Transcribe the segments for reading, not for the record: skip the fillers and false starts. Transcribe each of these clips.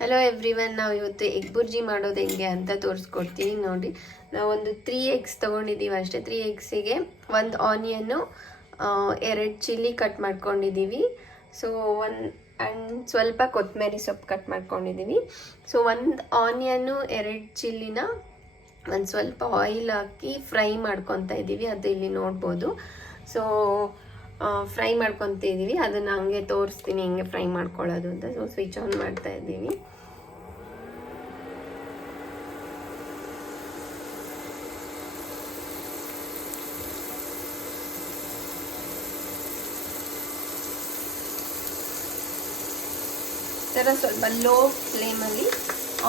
Hello everyone, ನಾವು ಇವತ್ತು egg bhurji ಮಾಡೋದು ಹೆಂಗೆ ಅಂತ ತೋರಿಸ್ಕೊಡ್ತೀವಿ ನೋಡಿ. ನಾವೊಂದು 3 ಎಗ್ಸ್ ತೊಗೊಂಡಿದ್ದೀವಿ ಅಷ್ಟೇ. 3 ಎಗ್ಸಿಗೆ 1 ಆನಿಯನ್ನು, 2 ಚಿಲ್ಲಿ ಕಟ್ ಮಾಡ್ಕೊಂಡಿದ್ದೀವಿ. ಸೊ ಆ್ಯಂಡ್ ಸ್ವಲ್ಪ ಕೊತ್ತಂಬರಿ ಸೊಪ್ಪು ಕಟ್ ಮಾಡ್ಕೊಂಡಿದ್ದೀವಿ. ಸೊ 1 ಆನಿಯನ್ನು 2 ಚಿಲ್ಲಿನ ಒಂದು ಸ್ವಲ್ಪ ಆಯಿಲ್ ಹಾಕಿ ಫ್ರೈ ಮಾಡ್ಕೊತಾ ಇದ್ದೀವಿ. ಅದು ಇಲ್ಲಿ ನೋಡ್ಬೋದು. ಸೊ ಫ್ರೈ ಮಾಡ್ಕೊತಿದ್ದೀವಿ. ಅದನ್ನು ಹಂಗೆ ತೋರಿಸ್ತೀನಿ ಹೆಂಗೆ ಫ್ರೈ ಮಾಡ್ಕೊಳ್ಳೋದು ಅಂತ. ಸೊ ಸ್ವಿಚ್ ಆನ್ ಮಾಡ್ತಾ ಇದ್ದೀವಿ. ಥರ ಸ್ವಲ್ಪ ಲೋ ಫ್ಲೇಮಲ್ಲಿ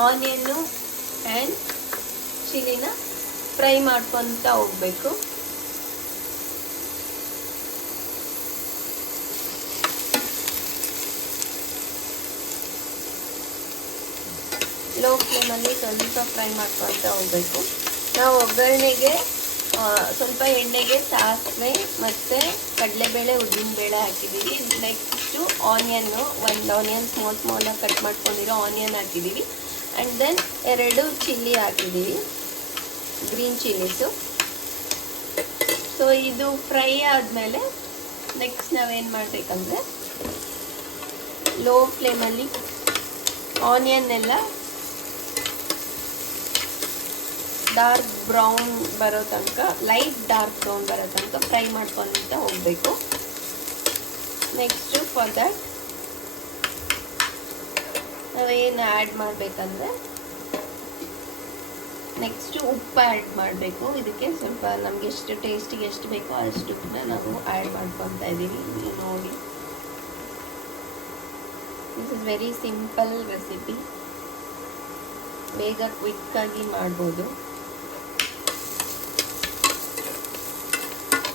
ಆನಿಯನ್ನು ಆ್ಯಂಡ್ ಚಿಲ್ಲಿನ ಫ್ರೈ ಮಾಡ್ಕೊತ ಹೋಗ್ಬೇಕು. ಲೋ ಫ್ಲೇಮಲ್ಲಿ ಸ್ವಲ್ಪ ಫ್ರೈ ಮಾಡ್ಕೊತ ಹೋಗ್ಬೇಕು. ನಾವು ಒಗ್ಗರಣೆಗೆ ಸ್ವಲ್ಪ ಎಣ್ಣೆಗೆ ಸಾಸಿವೆ ಮತ್ತು ಕಡಲೆಬೇಳೆ, ಉದ್ದಿನಬೇಳೆ ಹಾಕಿದ್ದೀವಿ. Next onion, 1 onion small cut ಮಾಡ್ಕೊಂಡಿರೋ ಆನಿಯನ್ ಹಾಕಿದ್ದೀವಿ. ಆ್ಯಂಡ್ ದೆನ್ 2 ಚಿಲ್ಲಿ ಹಾಕಿದ್ದೀವಿ, ಗ್ರೀನ್ ಚಿಲ್ಲೀಸು. ಸೊ ಇದು ಫ್ರೈ ಆದಮೇಲೆ ನೆಕ್ಸ್ಟ್ ನಾವೇನು ಮಾಡಬೇಕಂದ್ರೆ, ಲೋ ಫ್ಲೇಮಲ್ಲಿ ಆನಿಯನ್ ಎಲ್ಲ ಡಾರ್ಕ್ ಬ್ರೌನ್ ಬರೋ ತನಕ, ಲೈಟ್ ಡಾರ್ಕ್ ಬ್ರೌನ್ ಬರೋ ತನಕ ಫ್ರೈ ಮಾಡ್ಕೊತ ಹೋಗಬೇಕು. ನೆಕ್ಸ್ಟು ಫಾರ್ ದ್ಯಾಟ್ ನಾವೇನು ಆ್ಯಡ್ ಮಾಡಬೇಕಂದ್ರೆ, ನೆಕ್ಸ್ಟು ಉಪ್ಪು ಆ್ಯಡ್ ಮಾಡಬೇಕು. ಇದಕ್ಕೆ ಸ್ವಲ್ಪ ನಮಗೆ ಎಷ್ಟು ಟೇಸ್ಟಿಗೆ ಎಷ್ಟು ಬೇಕೋ ಅಷ್ಟು ನಾವು ಆ್ಯಡ್ ಮಾಡ್ಕೊತಾ ಇದ್ದೀವಿ. ನೀವು ನೋಡಿ, this is very simple recipe. ಬೇಗ ಕ್ವಿಕ್ಕಾಗಿ ಮಾಡ್ಬೋದು.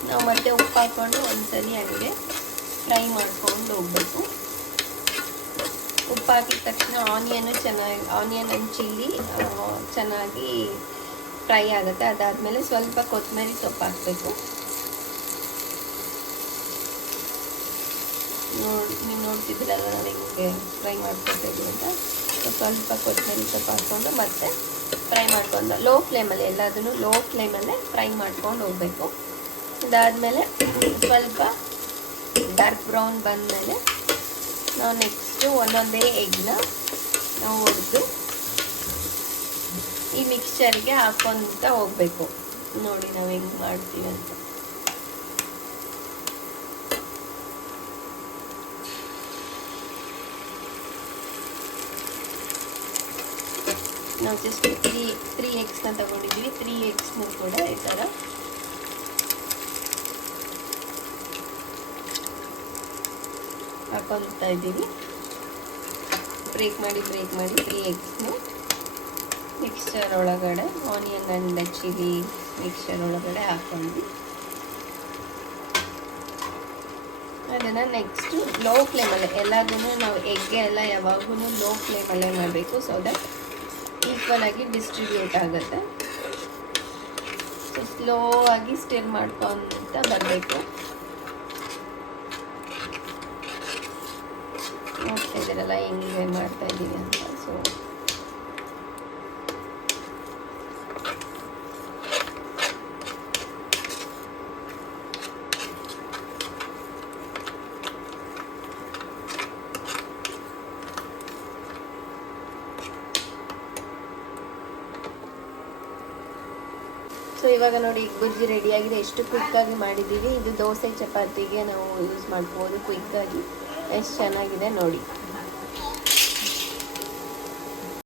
ನಾವು ಮತ್ತೆ ಉಪ್ಪು ಹಾಕ್ಕೊಂಡು ಒಂದ್ಸಲಿ ಹಂಗೆ ಫ್ರೈ ಮಾಡ್ಕೊಂಡು ಹೋಗ್ಬೇಕು. ಉಪ್ಪು ಹಾಕಿದ ತಕ್ಷಣ ಆನಿಯನ್ ಆ್ಯಂಡ್ ಚಿಲ್ಲಿ ಚೆನ್ನಾಗಿ ಫ್ರೈ ಆಗುತ್ತೆ. ಅದಾದಮೇಲೆ ಸ್ವಲ್ಪ ಕೊತ್ತಂಬರಿ ಸೊಪ್ಪು ಹಾಕಬೇಕು. ನೀವು ನೋಡ್ತಿದ್ರಲ್ಲ ನಾವು ಹೆಂಗೆ ಫ್ರೈ ಮಾಡ್ಕೊತೀವಿ ಅಂತ. ಸ್ವಲ್ಪ ಕೊತ್ತಂಬರಿ ಸೊಪ್ಪು ಹಾಕ್ಕೊಂಡು ಮತ್ತೆ ಫ್ರೈ ಮಾಡ್ಕೊಂಡು ಲೋ ಫ್ಲೇಮಲ್ಲಿ, ಎಲ್ಲದನ್ನು ಲೋ ಫ್ಲೇಮಲ್ಲೇ ಫ್ರೈ ಮಾಡ್ಕೊಂಡು ಹೋಗಬೇಕು. ಅದಾದಮೇಲೆ ಸ್ವಲ್ಪ ಡಾರ್ಕ್ ಬ್ರೌನ್ ಬಂದಮೇಲೆ ನಾವು ನೆಕ್ಸ್ಟು ಒಂದೊಂದೇ ಎಗ್ನ ನಾವು ಹೊಡೆದು ಈ ಮಿಕ್ಸ್ಚರ್ಗೆ ಹಾಕ್ಕೊತ ಹೋಗಬೇಕು. ನೋಡಿ ನಾವು ಹೆಂಗೆ ಮಾಡ್ತೀವಿ ಅಂತ. ನಾವು ಜಸ್ಟ್ 3 ಎಗ್ಸ್ನ ತಗೊಂಡಿದ್ವಿ. 3 ಎಗ್ಸ್ನೂ ಕೂಡ ಈ ಥರ ಹಾಕೊತಾ ಇದ್ದೀವಿ. ಬ್ರೇಕ್ ಮಾಡಿ 3 ಎಗ್ಸ್ನು ಮಿಕ್ಸ್ಚರ್ ಒಳಗಡೆ, ಆನಿಯನ್ ಆ್ಯಂಡ್ ಚಿಲ್ಲಿ ಮಿಕ್ಸ್ಚರ್ ಒಳಗಡೆ ಹಾಕ್ಕೊಂಡು ಅದನ್ನು ನೆಕ್ಸ್ಟು ಲೋ ಫ್ಲೇಮಲ್ಲೇ ಎಲ್ಲದನ್ನು ನಾವು ಎಗ್ಗೆ ಎಲ್ಲ ಯಾವಾಗೂ ಲೋ ಫ್ಲೇಮಲ್ಲೇ ಮಾಡಬೇಕು. ಸೊ ದಟ್ ಈಕ್ವಲ್ ಆಗಿ ಡಿಸ್ಟ್ರಿಬ್ಯೂಟ್ ಆಗುತ್ತೆ. ಸೊ ಸ್ಲೋ ಆಗಿ ಸ್ಟಿರ್ ಮಾಡ್ಕೊತ ಬರಬೇಕು. ನೋಡ್ತಾ ಇದ್ದೀರಲ್ಲ ಹೆಂಗೆ ಮಾಡ್ತಾ ಇದ್ದೀವಿ ಅಂತ. ಸೊ ಇವಾಗ ನೋಡಿ, ಎಗ್ ಬುರ್ಜಿ ರೆಡಿಯಾಗಿದೆ. ಎಷ್ಟು ಕ್ವಿಕ್ಕಾಗಿ ಮಾಡಿದ್ದೀವಿ. ಇದು ದೋಸೆ ಚಪಾತಿಗೆ ನಾವು ಯೂಸ್ ಮಾಡ್ಬೋದು ಕ್ವಿಕ್ಕಾಗಿ. ಎಷ್ಟು ಚೆನ್ನಾಗಿದೆ ನೋಡಿ.